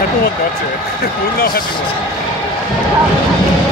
100원 나왔 지. 못 나가지 고.